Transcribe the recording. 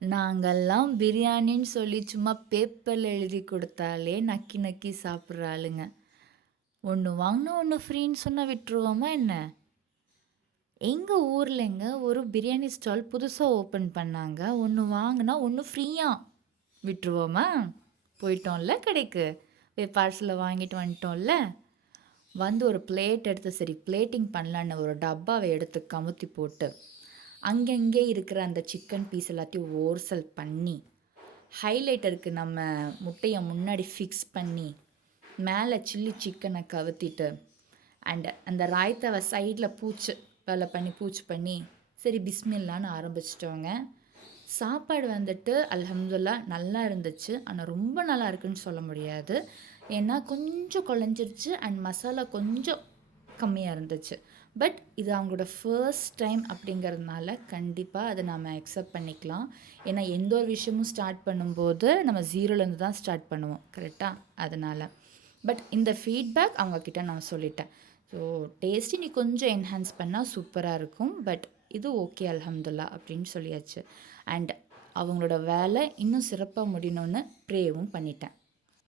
நாங்கெல்லாம் பிரியாணின்னு சொல்லி சும்மா பேப்பர்ல எழுதி குடுத்தாலே நக்கி நக்கி சாப்பிடுற ஆளுங்க. ஒண்ணு வாங்குனா ஒண்ணு ஃப்ரீன்னு சொன்னா விட்டுருவோமா என்ன? எங்க ஊர்லங்க ஒரு பிரியாணி ஸ்டால் புதுசா ஓப்பன் பண்ணாங்க. ஒண்ணு வாங்குனா ஒண்ணு ஃப்ரீயா. விட்டுருவோமா? போயிட்டோம்ல கடைக்கு. போய் பார்சல வாங்கிட்டு வந்துட்டோம்ல. வந்து ஒரு பிளேட் எடுத்து சரி பிளேட்டிங் பண்ணலான்னு ஒரு டப்பாவ எடுத்து கமுத்தி போட்டு, அங்கங்கே இருக்கிற அந்த சிக்கன் பீஸ் எல்லாத்தையும் ஓர்சல் பண்ணி, ஹைலைட்டருக்கு நம்ம முட்டைய முன்னாடி ஃபிக்ஸ் பண்ணி, மேலே சில்லி சிக்கனை கவுத்திட்டு, அண்ட் அந்த ராய்த்தாவை சைடில் பூச்சு வேலை பண்ணி பூச்சு பண்ணி, சரி பிஸ்மில்லான்னு ஆரம்பிச்சிட்டோங்க. சாப்பாடு வந்துட்டு அல்ஹம்துலில்லாஹ் நல்லா இருந்துச்சு. ஆனால் ரொம்ப நல்லா இருக்குன்னு சொல்ல முடியாது. ஏன்னா கொஞ்சம் குழஞ்சிருச்சு அண்ட் மசாலா கொஞ்சம் கம்மியாக இருந்துச்சு. பட் இது அவங்களோட ஃபர்ஸ்ட் டைம் அப்படிங்கிறதுனால கண்டிப்பாக அதை நம்ம அக்செப்ட் பண்ணிக்கலாம். ஏன்னா எந்த ஒரு விஷயமும் ஸ்டார்ட் பண்ணும்போது நம்ம ஜீரோலேருந்து தான் ஸ்டார்ட் பண்ணுவோம் கரெக்டாக? அதனால் பட் இந்த ஃபீட்பேக் அவங்கக்கிட்ட நான் சொல்லிட்டேன். ஸோ டேஸ்ட்டு நீ கொஞ்சம் என்ஹான்ஸ் பண்ணால் சூப்பராக இருக்கும். பட் இது ஓகே அல்ஹம்துலில்லாஹ் அப்படின்னு சொல்லியாச்சு. அண்ட் அவங்களோட வேலை இன்னும் சிறப்பாக முடியணும்னு ப்ரேவும் பண்ணிட்டேன்.